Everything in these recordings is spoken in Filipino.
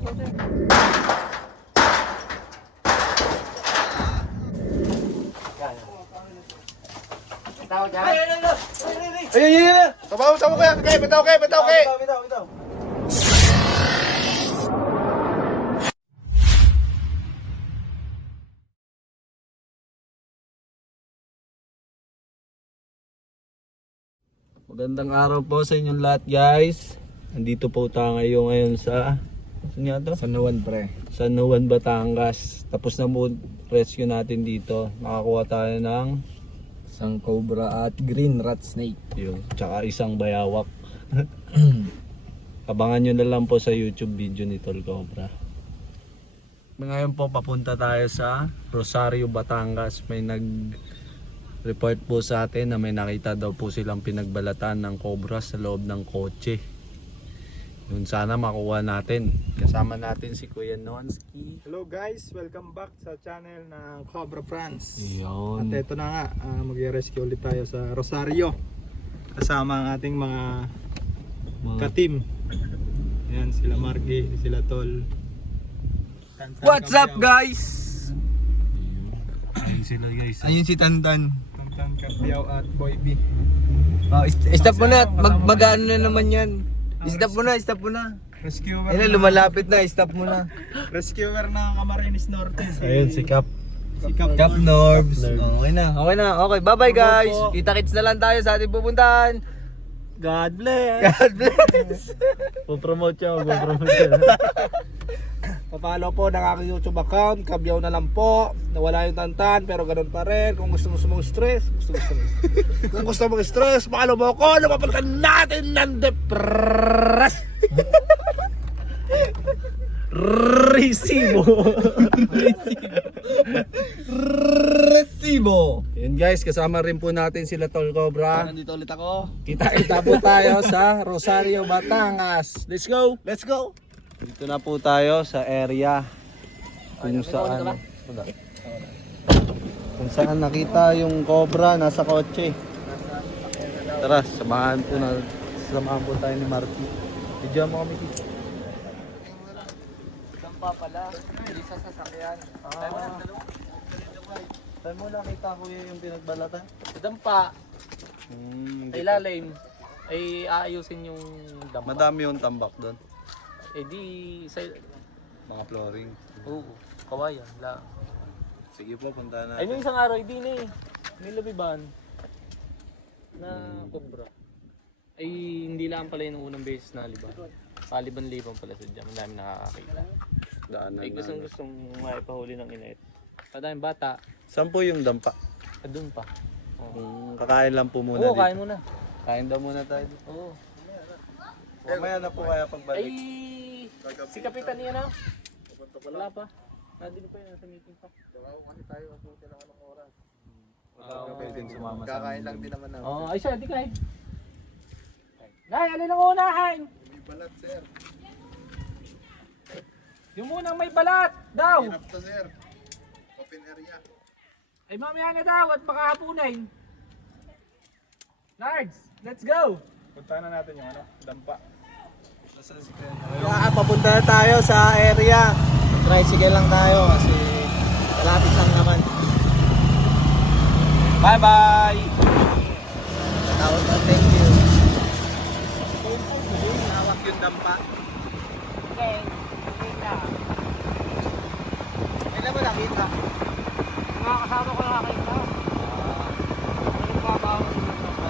Ay! Tabaw kaya, bitaw kaya. Bitaw. Magandang araw po sa inyong lahat, guys. Andito po tayo ngayon sa San Juan, pre. San Juan, Batangas. Tapos na po rescue natin dito. Nakakuha tayo ng Isang cobra at green rat snake. yun, tsaka isang bayawak. Abangan nyo na lang po sa YouTube video ni Tol Cobra. Ngayon po papunta tayo sa Rosario, Batangas. May nag-report po sa atin na may nakita daw po silang pinagbalatan ng cobra sa loob ng kotse. Yun, sana makuha natin. Kasama natin si Kuya Nonski. Hello guys, welcome back sa channel ng Cobra France. Yun. At ito na nga, mag-rescue ulit tayo sa Rosario. Kasama ang ating mga ka-team. Ayan, sila Marky, sila Tol. Tantan What's up, Kabyao. guys? Ayun sila, guys. Ayun si Tantan. Tantan Kabyao at Boy B. Oh, stop mo na. Mag-ano na naman yan. Stop mo na. Rescuer Ayun, lumalapit na. Stop mo na. Rescuer ng Camarines Norte. Ayun, si Cap. Si Cap. Cap Norbs. Okay na. Okay, bye-bye, guys. po. Kita-kits na lang tayo sa ating pupuntahan. God bless! God bless. Pupromote siya, pupromote. Papalo po ng aking YouTube account, Kabyaw na lang po. Nawala yung Tantan, pero ganun pa rin. Kung gusto mong stress, kung gusto mong stress, follow mo ako, napapalitan natin ng depress. Resibo. Yun guys, kasama rin po natin sila Tol Cobra. Nandito ulit ako. Kita-kita po tayo sa Rosario, Batangas. Let's go! Let's go! Dito na po tayo sa area kung saan nakita yung cobra nasa kotse. Tara, samahan po tayo ni Marky. Video mo kami dito. Dampa pala. Hindi sa sasakyan. Saan mo nakita kuya yung pinagbalatan? Sa dampa. Hindi Ay lalim. Ay aayusin yung dampa. Madami yung tambak doon. Eh di sa Mga flooring. oo, kawayan lang. Sige po, punta na. Ay may isang araw din eh. May labiban na cobra. Ay hindi lang pala yung unang beses na liban. Paliban-liban pala sa dyan. Ang dami nakakakita. Daanan Ay gustong maipahuli ng inet. Padaming bata. Saan po yung dampa? Doon pa. Kung kakain lang po muna Oo, dito. kain mo na. Kain daw muna tayo. Oo. Mamaya na po kaya Ay, pagbalik. si Kapitan niya na. Wala pa. Nandito pa yun, nasa meeting pa. Wala pwede din sumama sa Kakain lang din naman namin. Oo, ay siya, di kain. Nay, alin ang unahin? May balat sir. Yung munang may balat, daw. Hirap to sir. Open area. Ay mamaya na daw at baka hapunin. Nards, let's go! Puntahan na natin yung dampa. Papunta na tayo sa area. Tricycle lang tayo kasi malapit lang naman. Bye-bye! Tawag na thank you. Hawak yung dampa. Kailan mo nakita? Mga kasama ko nakakita.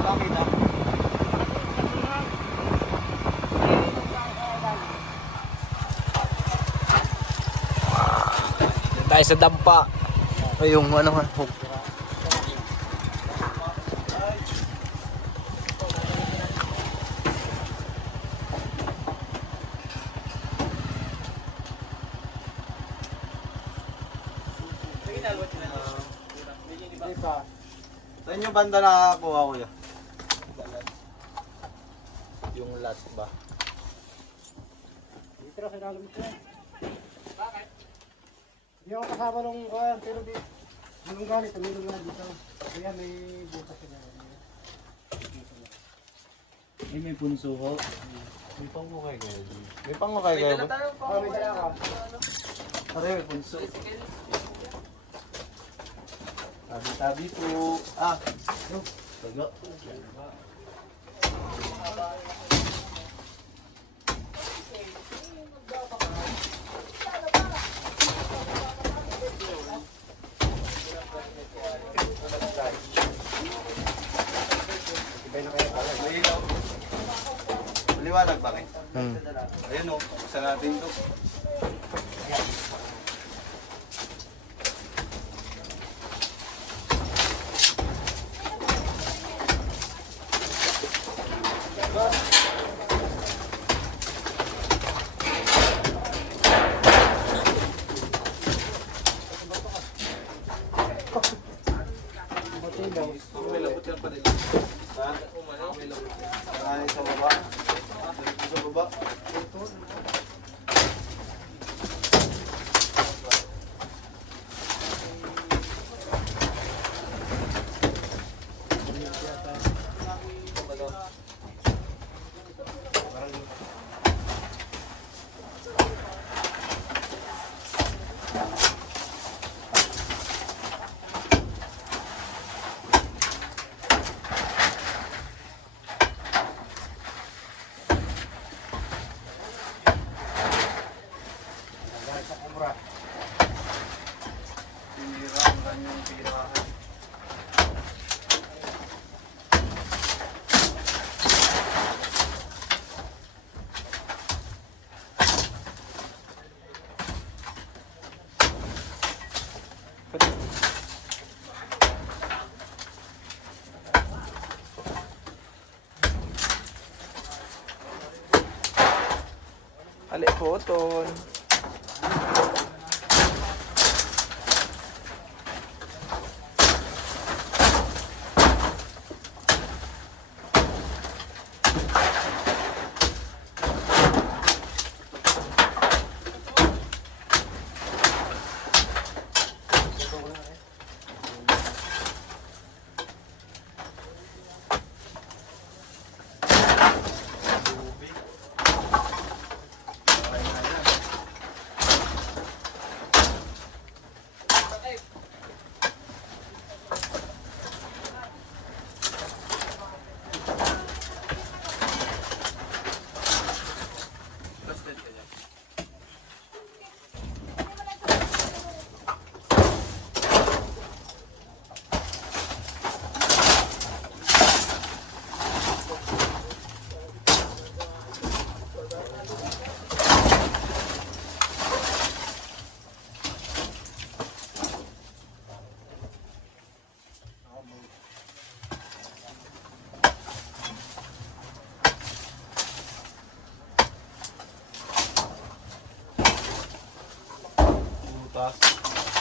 Bakit ah? Tayo sa dampa. Ay, yung ano nga. Saan yung banda nakakakuha kuya? Yung last ba? Hindi ako kasama nung kaya, pero di. Anong galit? Tumulong nga dito. Kaya may bukas sila. May punso ko. May pangukay kayo. May pangukay kayo ba? Pare, may punso. Tabi-tabi po. Taga. Maliwanag bakit? Ayun o, isa natin ito. Sa baba. Sa baba. Ali photon. Butas.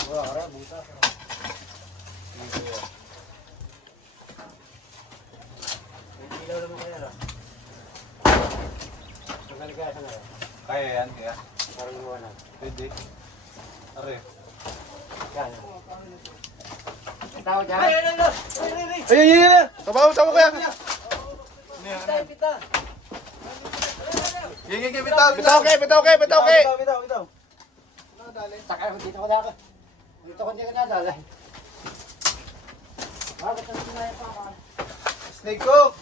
Wala, butas. Kaya yan, kaya. Parang iwanan. Pwede. Are. Ayun. Sabaw kaya. Bitaw ke. Snake hook.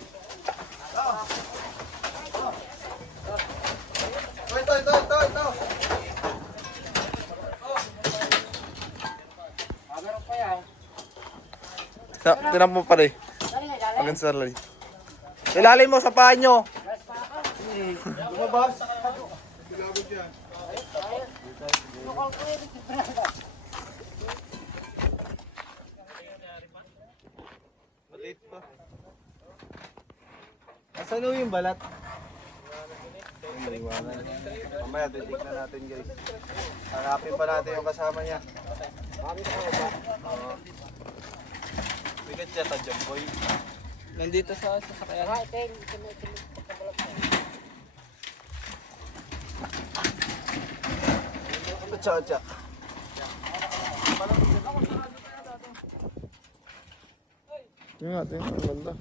Ito. Tinan mo pare. Maganda sa lali. Ilalim mo sa paa nyo. Lumabas. Bilabot yan. Maliit pa. Asan yung balat? Mamaya titignan natin guys. Hanapin pa natin yung kasama niya. Bigat siya ta dyan boy. Nandito sa sasakyan. Tsak. Tingnan, ang ganda.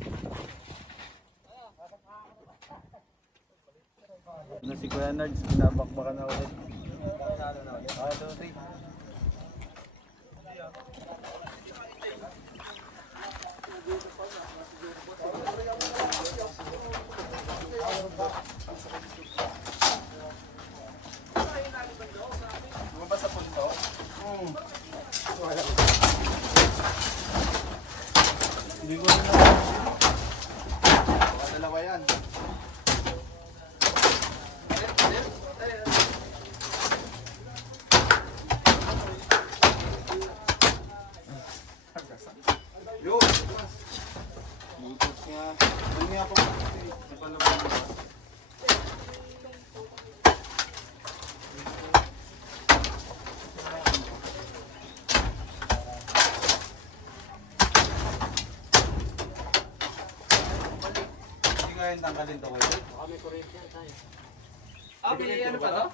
Na si Kuya Nards, pinabakbakan na ulit. Okay, 2, 3. Lumabas sa punto. Hindi ko rin na. Dalawa yan. Yun. Butos nga. Ano nga po? Napalabas mo ba? Hindi kaya yung tanggalin to kayo? May ano pa to?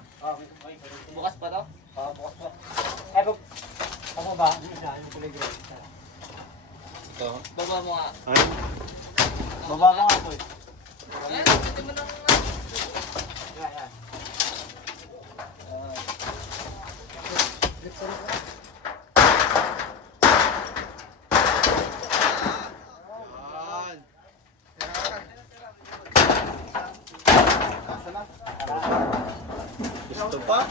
Bukas pa to? Ito. Baba mo nga. Baba ka nga po eh. Ayan, hindi mo nang... Gusto pa?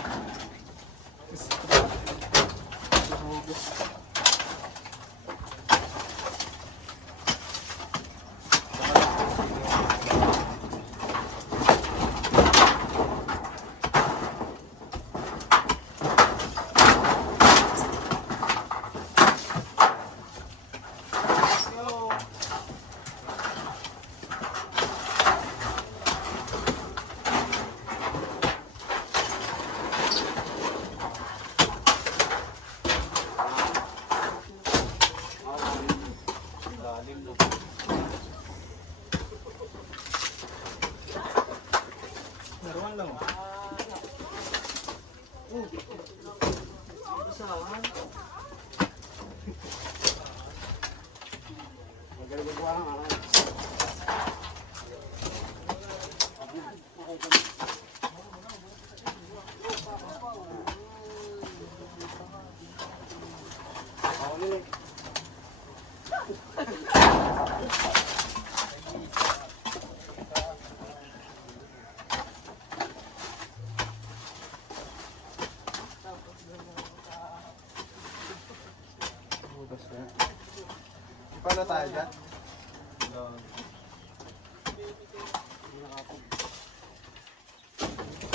Naruan lang. Paano tayo dyan?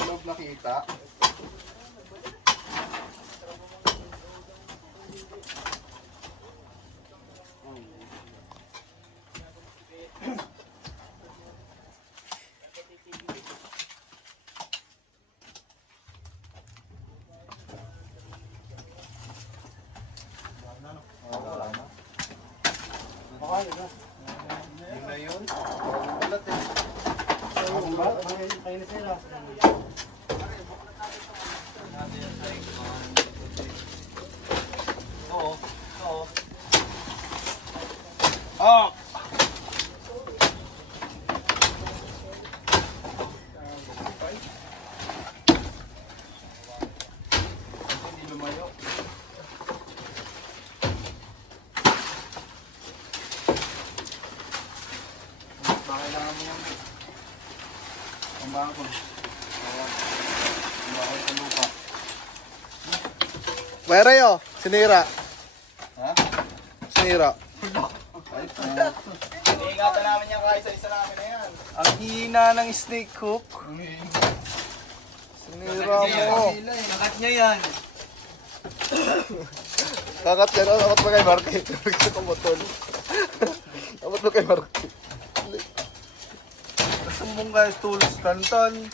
Loob nakita. Yun na yun. Ulat eh. Oh! Hindi lumayo. Kailangan mo yung ang bakon. Ang bakon sa lupa. Where sinira. Ha? Sinira. Iingatan namin yan kahit sa isa namin na yan. Ang hina ng snake hook. Sinira mo. Nakat niya yan. Kakat yan. Kakat mo kay Marky. Marky kumutol. Kakat mo kay Marky. Sumbong guys, tools, tantan.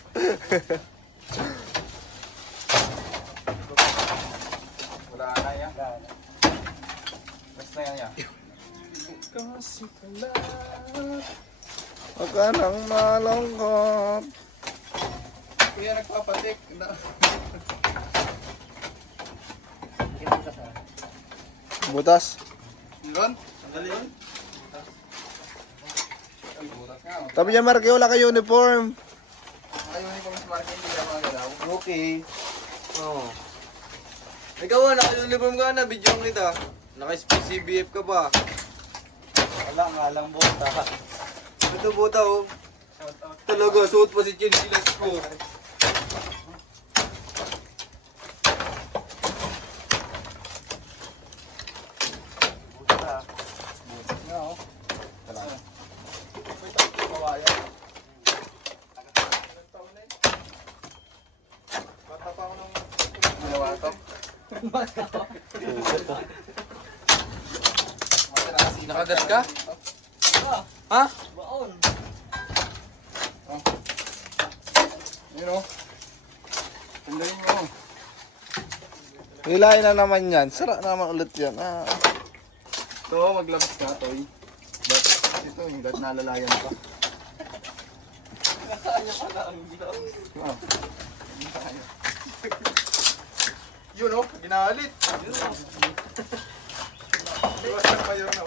Wala na yan. Basta yan yan. Kasi kalat. Huwag ka nang malangkot. Kuya nagpapatik. Butas. Yun? Sandali yun? Ay, butas nga. Sabi niya Marky, wala ka uniform. Ayaw na yung Marky, hindi ka magalaw. Okay. Oo. Ikaw naka-uniform ka na, video kita. Naka-CBF ka ba? Wala nga lang buta. Ito buta oh. Talaga, suot pa si Chinchilas ko. Buta. Buta nga oh. Tara. Nakagas ka? Ha? Baon. Yun o. Tandalin mo. Hilahin na naman yan. Sara naman ulit yan. Ah. Ito, maglabas ka, Toy. Ba't ito, yung ba't nalalayan pa? Ah. Yun o, ginahalit. Yun o. Iwasan pa yun o.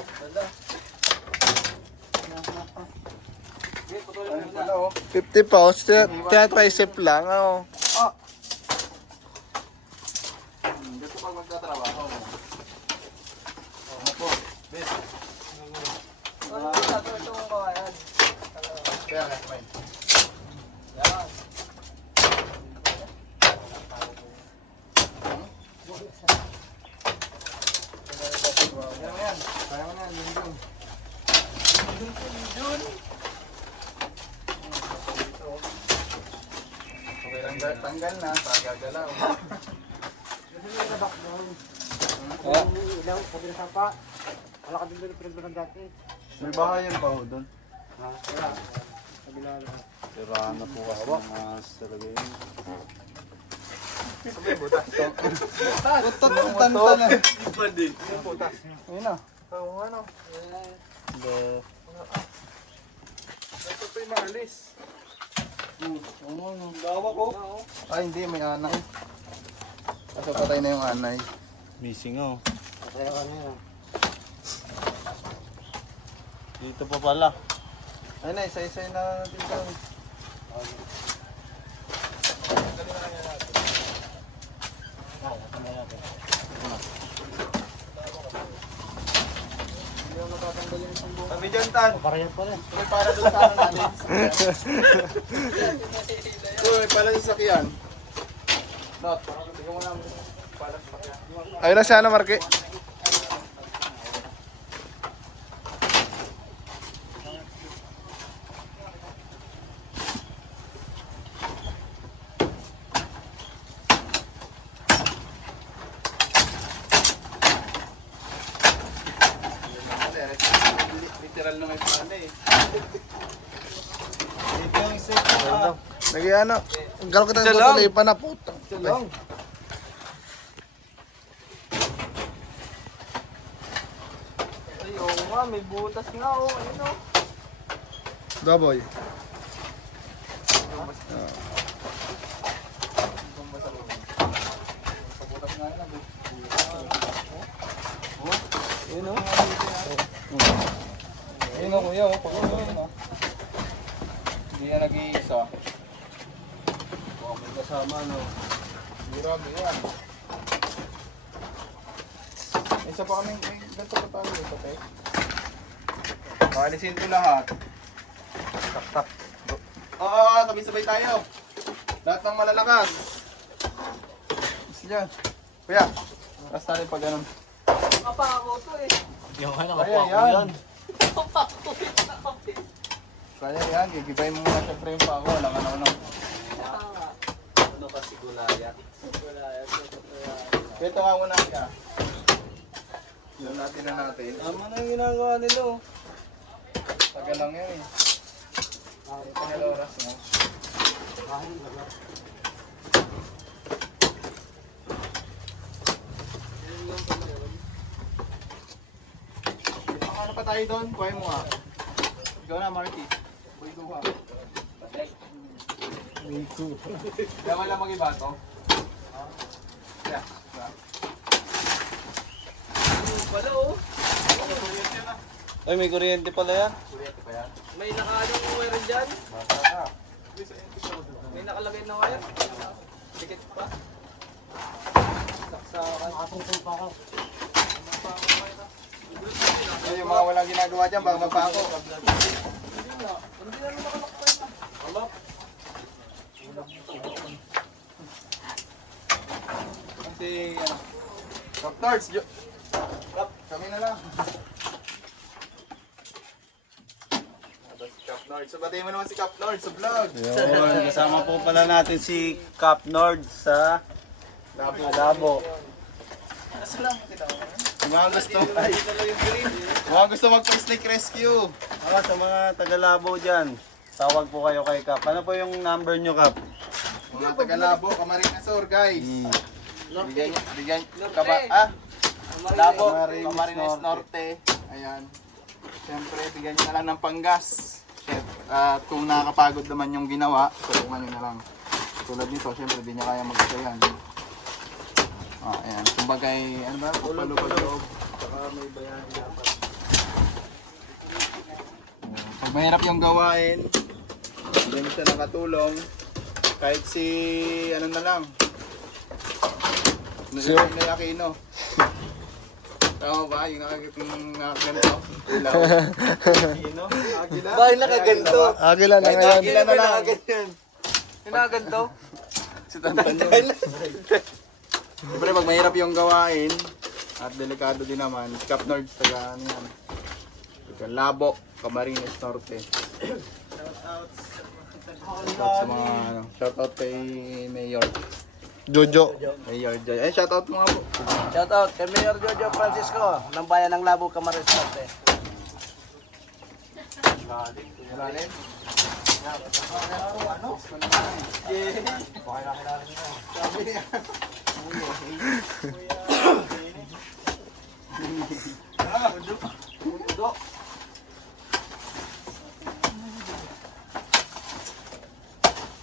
Wala o. 50 pounds, tricep lang o. Ah. Dito pag magtatrabaho mo. Ano po? Bis. Ano ito ang kawayan? Kaya nga, kumain. Yan. Yan. Kaya mo na, yun. Okay, tanggal na, tagagalaw. May bahayan pa ho doon. Sira na po kasi ng mas talaga yun. Butas. Butas na. Pwede. Butas. Ayun na. Oo, ano. Ito po yung maalis. Gawa ko. Ay, hindi. May anay. Kaso patay na yung anay. Missing oh. Dito pa pala. Ayun na, isa-isa na dito. Sabi dyan, Tan. May para doon sa ano natin. May para doon sa sakyan. Not. Ayun na siya na, Marke. Literal na may plano eh. Ito yung set na. Lagi ano, galaw kita Isa ng lang. tuloy pa na putang. Lang. Ay, oo nga, may butas nga oh. Ayun oh. Daboy. Ayun oh. Ayun oh, kuya oh. Pag-ayun oh. Hindi na nag-iisa. May kasama no. Grabe yan. Isa pa kami, may ganito pa tayo ito, te. Pakalisin ko lahat. Tak. Oo, sabay-sabay tayo. Lahat ng malalakas. Sige. Kuya, tapos tayo pag ganun. Kapako to eh. Yung ano, Kaya kapako yan. yan. Kaya yan, gigibay mo muna syempre yung pa ako. Wala ka naman ng... Ano kasi gulayat? Gulayat. Ito nga muna siya. Yan natin na natin. Tama na yung ginagawa nila oh. Tagal lang yan eh. Ito na oras mo. Ano pa tayo doon? Kuhay mo nga. Ikaw na, Marky. Kuhay ko ha. Kaya wala mag-iba to? Yeah. Wala oh. Ay, may kuryente pala yan. Kuryente pa yan. May nakaanong wire dyan. Bata ka. May nakalagay na wire. Dikit pa. Saksakan. Nakatungkol pa ako. Yung mga walang ginagawa dyan, baka magpako. Hindi na nakalakpay na. Alok. Kasi, Top Nords, kami na lang. Cap Nords, so batiin mo naman si Cap Nords sa vlog. Yun, kasama po pala natin si Cap Nord sa Labo. Mga gusto mag-snake rescue. Sa mga taga-Labo dyan, tawag po kayo kay Cap. Ano po yung number nyo, Cap? Mga taga-Labo, Camarines guys. Bigyan Labo, Camarines Norte. Ayan. Siyempre, bigyan nyo na lang ng panggas. At kung nakakapagod naman yung ginawa, tulungan nyo na lang. Tulad nito, siyempre, di niya kaya mag-isa yan. Ayan. Kumbaga, ano ba? Pagpaloob. Saka may bayan dapat. Pag mahirap yung gawain, bigyan siya nakatulong. Kahit si, ano na lang. Na Aquino. Tama ba? Yung nakaganto. Ilaw. Aquino? Agila? Bakit nakaganto? Agila na Kahit ngayon. agila na lang. Nakaganto? Si Tantan. Siyempre, pag mahirap yung gawain, at delikado din naman, Cap Nords, taga ano yan. Taga Labo, Camarines Norte. Shoutout sa mga ano, shoutout kay Mayor. Jojo. Mayor Joy. Eh, shoutout mo nga po. Shoutout kay Mayor Jojo Francisco ng bayan ng Labo, Camarines Norte. Malalim. Sabi niya. Udo.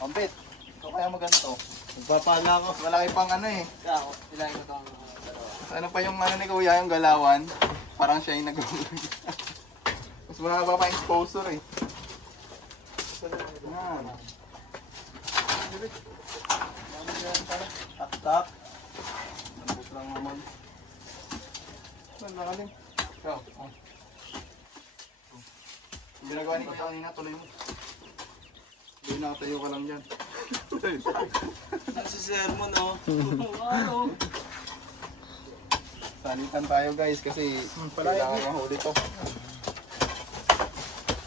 Ambit, ikaw kaya maganto. Magpapala ako. Malaki pang ano eh. Ako, ilahin ko itong Ano pa yung ano ni Kuya, yung galawan. Parang siya yung mas wala pa exposure eh. Yan. Tak-tak. Lambot lang naman. Saan nakalim? Ikaw. Oh. Yung ginagawa ni Kuya kanina, tuloy mo. Hindi nakatayo ka lang dyan. Nagsisermon, no? Salitan tayo guys kasi kailangan mahuli to.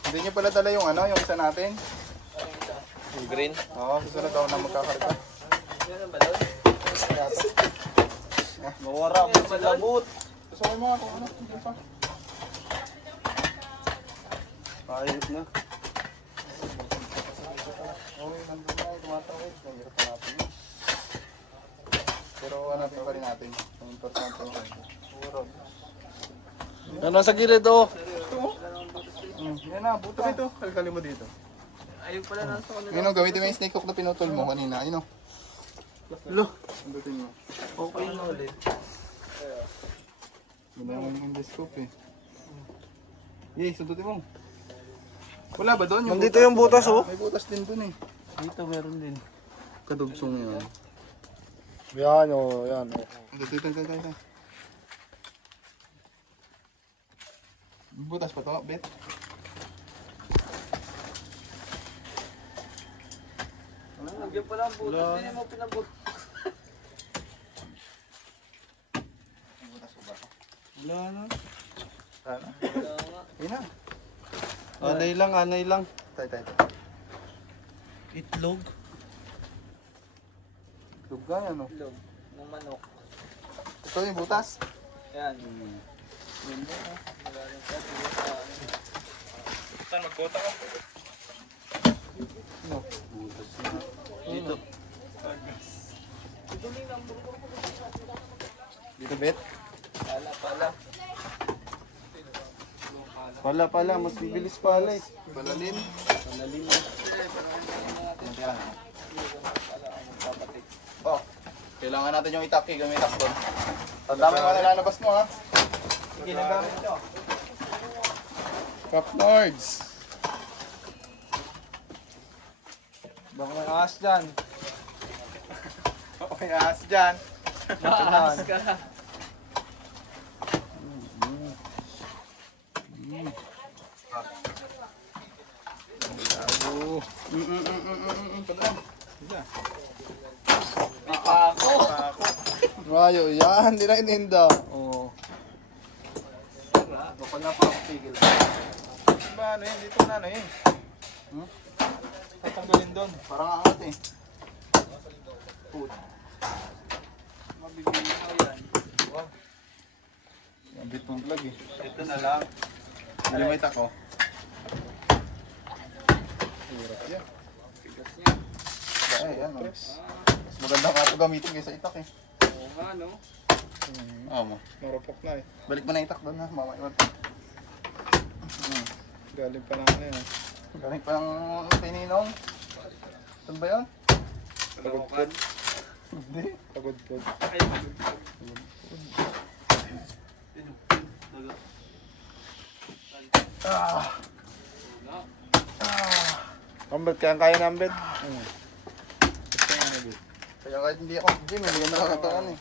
Hindi niyo pala dala yung ano, yung isa natin. Yung green. Oo, susunod ako na magkakarga. Mawara ako sa labot. Gusto ko mga kung ano, hindi pa. Ayos na. Okay, nandun na, tumatawid. Mahirap pa natin yun. Pero hanapin pa rin natin. Ang importante yung Ano sa gilid, oh? yan na, buto ito. Kalkali mo dito. Ayun pala nasa kanila. Yun o, gamitin mo yung snake hook na pinutol mo kanina. Yun o. Lo. Sundutin mo. Okay na ulit. Wala naman yung endoscope eh. Yay, sundutin mo. Wala ba doon? Nandito yung butas, oh. May butas din doon eh. Dito meron din. Kadugsong yun. Yan, oh. Yan, oh. Ito. Butas pa to, bet. Nagyan pala ang butas. Hindi mo pinabot. Butas pa ba? Wala na. Sana. Yun na. Anay lang. Tay. Itlog. Luga yan o. Ilog ng manok. Ito yung butas. Yan. Saan magbota ka? Ano? Dito. Dito, bet. Pala, mas bibilis pala eh. Palalim. Oh, kailangan natin yung itak eh, gamitak doon. Tandaan mo yung mga nilalabas mo ha. Ginagamit nyo. Cap Nords. Baka Maas dyan. Okay, ahas dyan. Maas ka. Bago. Padaan. Ako. Mayo, yan. Hindi na ininda. Oo. Kapag napakapigil. Diba ano yun? Dito na ano yun? Tatanggalin doon. Parang angat eh. Put. Mabibigyan ko yan. Ang bit mong vlog eh. Ito na lang. Hindi may tako. Hirap yan. Bigas niya. Ay, yan. Mas maganda nga ito gamitin kaysa itak eh. Oo nga, no? Oo mo. Marupok na eh. Balik mo na itak doon ha. Mamaya. Galing pa lang na yun. Galing pa ng pininong. Saan ba yun? Kalawakan. Hindi. Pagod-pagod. Ay, Ah. Ambed, kaya na ambed. Kaya kahit hindi ako gym, hindi ko nakakataan eh.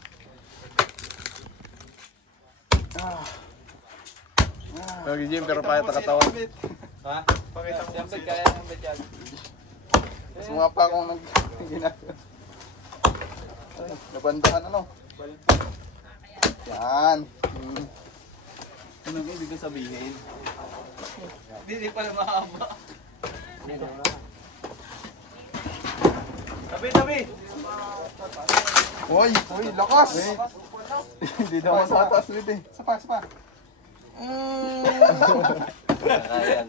Nag-gym pero payat ang katawan. ha? Pakita mo Siyempre, kasi. kaya ng betyan. Mas mga pa akong ginagawa. Ay, nabandahan ano? Yan. Anong ibig sabihin? Hindi pala mahaba. Tabi! Uy, lakas! Hindi daw masataas ulit eh. Sapa. Kakayan.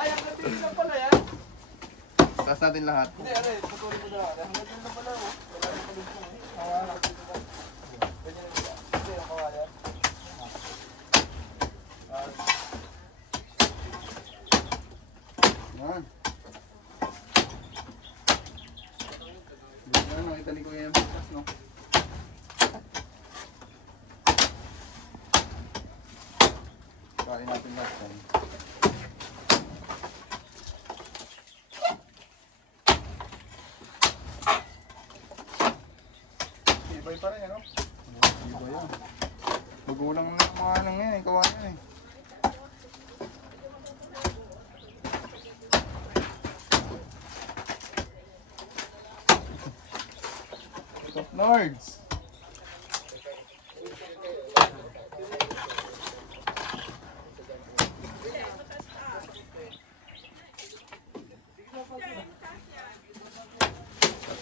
Ay, ang gating lang pala yan. Taas natin lahat. Hindi, ano eh, patuloy mo na. Ang gating lang pala, oh. Wala rin pala ito, eh. Nawala ko dito ba? Ganyan lang siya. Hindi, ang kawalan. Yan. Yan, nakita ni Kuya yung bukas, no? Kain natin lahat yan. Ibay pa rin, ano? Ibay yan. Magulang na mga anong yan, ikaw yan eh. Nerds!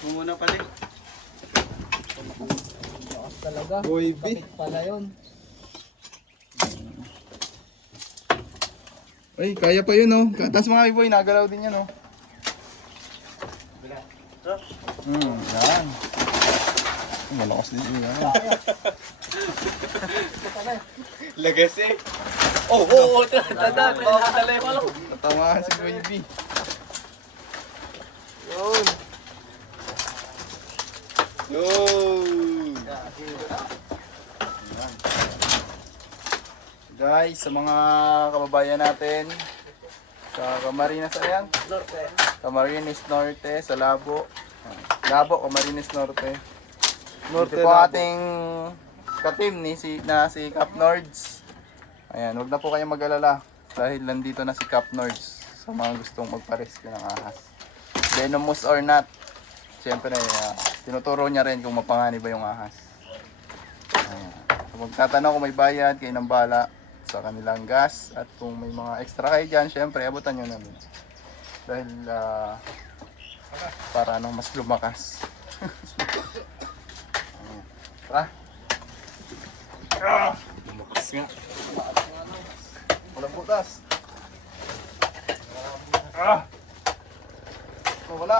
Mo muna pala. Boy B. Ay, kaya pa yun oh. Tapos mga iboy, nagalaw din yan oh. Yan. Ay, malakas din yun. Yan. Legacy. Oo, tandaan. Baka talay mo lang. Natawahan si Boy B. Yun. Guys, sa mga kababayan natin sa Camarines, ayan. Camarines Norte, sa Labo. Labo, Camarines Norte. Ito po ating ka-team ni si Cap Nords. Ayan, huwag na po kayong mag-alala dahil nandito na si Cap Nords sa mga gustong magpa-rescue ng ahas. Venomous or not, siyempre tinuturo niya rin kung mapangani ba yung ahas. Ayan. So, magtatanong kung may bayad, kayo ng bala sa kanilang gas, at kung may mga extra kayo dyan, syempre abutan nyo namin dahil para mas lumakas. Tara. Lumakas nga. Walang butas. Wala.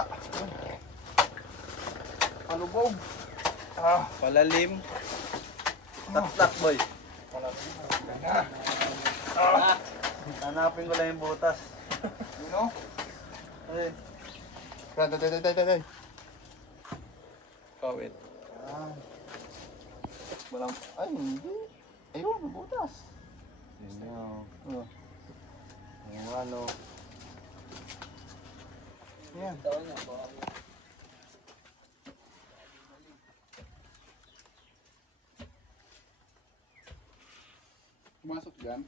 Palubog. Palalim. Tatlak, boy. Hanapin ko lang yung butas. You know? Ay, Tay. kawit. Walang, ay hindi. Ayun, butas. Yun yun. Oh. Yung ano. Yan. Pumasok dyan.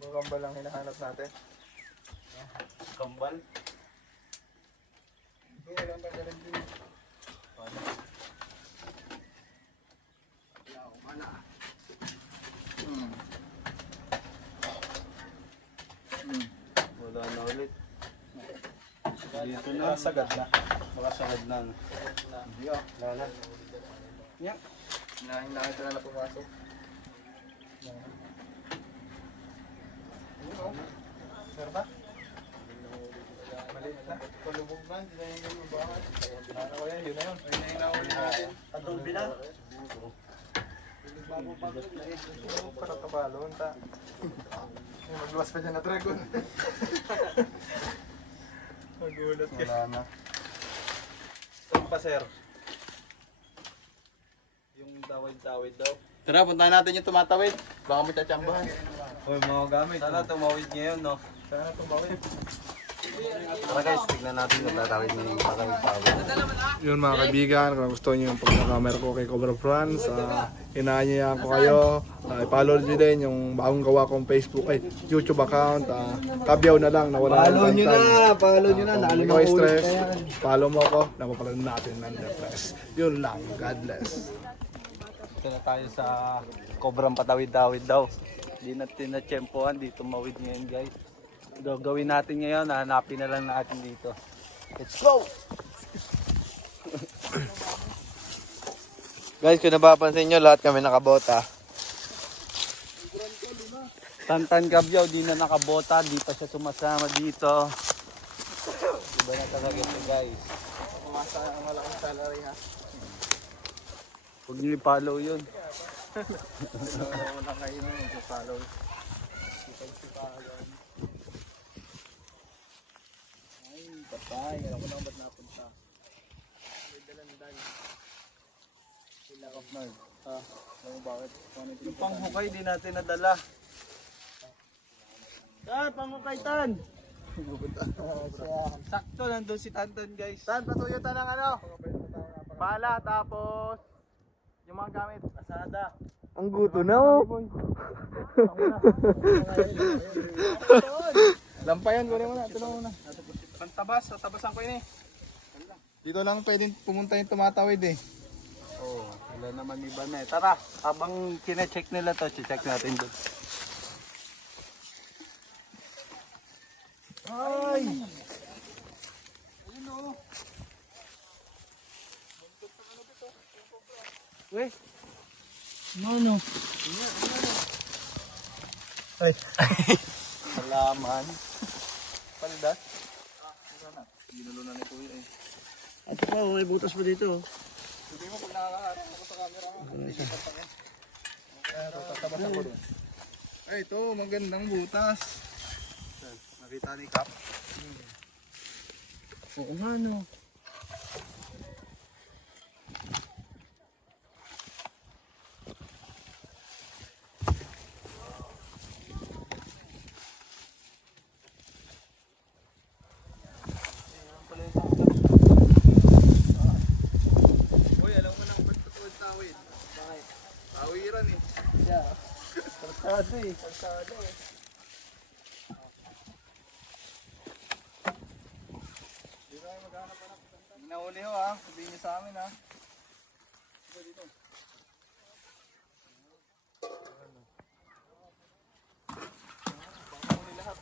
Ang kambal lang hinahanap natin. Kambal. Hindi na lang pwede rin din. Wala na ulit. Dito na. Sagad na. Baka sagad na. No? Hindi ah. Wala na. Yan. Nakita na pumasok. Sir ba? Maliit na. Palubog na. Hindi na yung ganun bahay. Ano ko yan? Yun na yun. Ayun na yung nahuli natin. Patulbi na. Para kabalon ta. Magluwas pa dyan na dragon. Magulat ka. Wala na. Saan pa, sir? Yung tawid-tawid daw. Tara, puntahan natin yung tumatawid. Baka may tatsambahan. Uy, mga gamit. Sana tumawid ngayon, no? Sana tumawid. Tara guys, tignan natin kung tatawid na yung patawid-tawid. Yun mga kaibigan, kung gusto niyo yung pagkakamera ko kay Cobra Franz, inaanyayahan ko kayo. I-follow nyo din yung bagong gawa kong Facebook, YouTube account. Kabyaw na lang, nawala Follow nyo na, follow nyo na. Ikaw stress, follow mo ko, napapalaran natin ng depress. Yun lang, God bless. Ito na tayo sa Cobrang patawid-tawid daw. Hindi natin na-tsempohan, dito mawid ngayon guys. Gawin natin ngayon, hanapin na lang natin dito. Let's go! Guys, kung napapansin nyo, lahat kami nakabota. Tantan Kabyaw, di na nakabota, di pa siya sumasama dito. Iba na talaga ito guys. Kumasa ang malaking salary ha. Huwag nyo i-follow yun. Wala kayo na yung follow. Ay, patay. Alam ko lang ba't napunta. May dalandan. Sila of Nord. Alam mo bakit? Yung panghukay di natin nadala. Tan, panghukay Tan! Sakto, nandun si Tantan guys. Saan patuyo ta ng ano? Bala, tapos yung mga gamit. Asada. Ang guto na oh. Lampayan, kunin mo na. Tulungan mo na. Pantabas, tabasan ko yun eh. Dito lang pwedeng pumunta yung tumatawid eh. Oh, wala naman iba na eh. Tara, habang kine-check nila to, check natin doon. Ay! Weh, no. Ay! Salaman. Paldas? Ginulo na ni Kuya eh. At pa, may butas pa dito. Sabi mo kung nakakaharap ako sa camera ko. Tatabasan ko doon. Ay, ito, magandang butas. Nakita ni Kap. Oo nga no. Uy, alam mo nang ba't tawid? Bakit? Tawiran eh. Kalsado eh. Kalsado eh. Di ba kayo maghanap-hanap? Nahuli ho ha, sabihin niyo sa amin ha. Dito, dito. Baka huli lahat.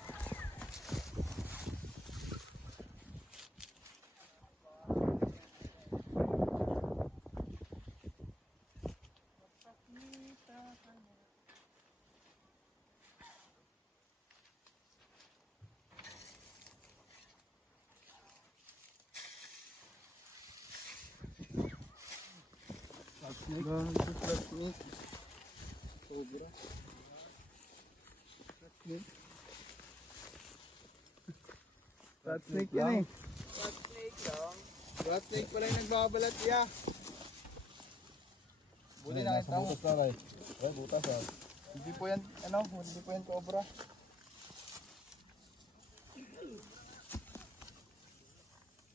Rat snake yan eh. Rat snake lang. Rat snake pala yung nagbabalat ya. Buti nakita mo. Hindi po yan, hindi po yan cobra.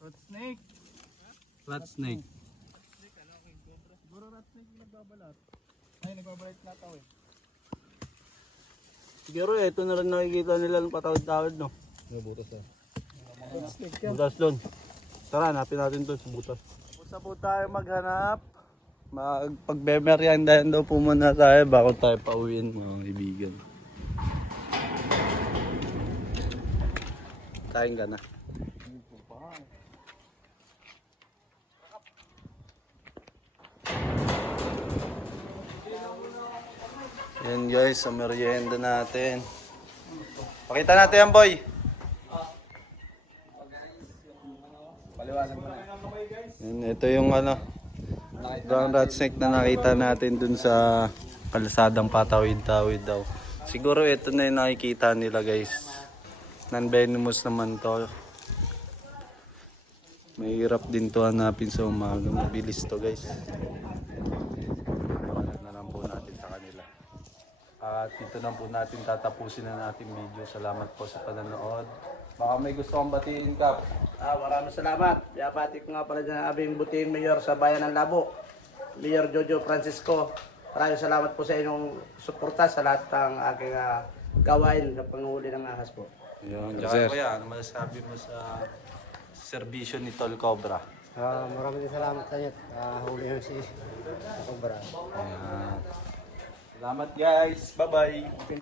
Rat snake. Rat snake. Siguro rat snake yung nagbabalat. Ay, nagbabalat na tao eh. Siguro ito na rin nakikita nila ng patawid-tawid, no? Butas doon. Tara, hanapin natin doon sa butas. Tapos po tayo maghanap. Pagbemeryandahan daw po muna tayo bago tayo pauwiin, mga kaibigan. Kain ka na. Yan guys, sa merienda natin. Pakita natin yan, boy. Yan, ito yung brown rat snake na nakita natin dun sa kalsadang patawid-tawid daw. Siguro ito na yung nakikita nila guys. Non-venomous naman to. Mahirap din to hanapin sa umaga. Mabilis to guys. Na lang po natin sa kanila. At dito na po natin tatapusin na natin video. Salamat po sa panonood. Baka may gusto kong batiin, Kap. Maraming salamat. Yapati ko nga pala dyan ang aming buting mayor sa Bayan ng Labo, Mayor Jojo Francisco. Maraming salamat po sa inyong suporta sa lahat ng aking gawain sa panghuli ng ahas po. Yun, sir. Kuya, ano masasabi mo sa serbisyo ni Tol Cobra? Maraming salamat sa inyo. Huli yung si Cobra. Ayan. Salamat guys. Bye-bye.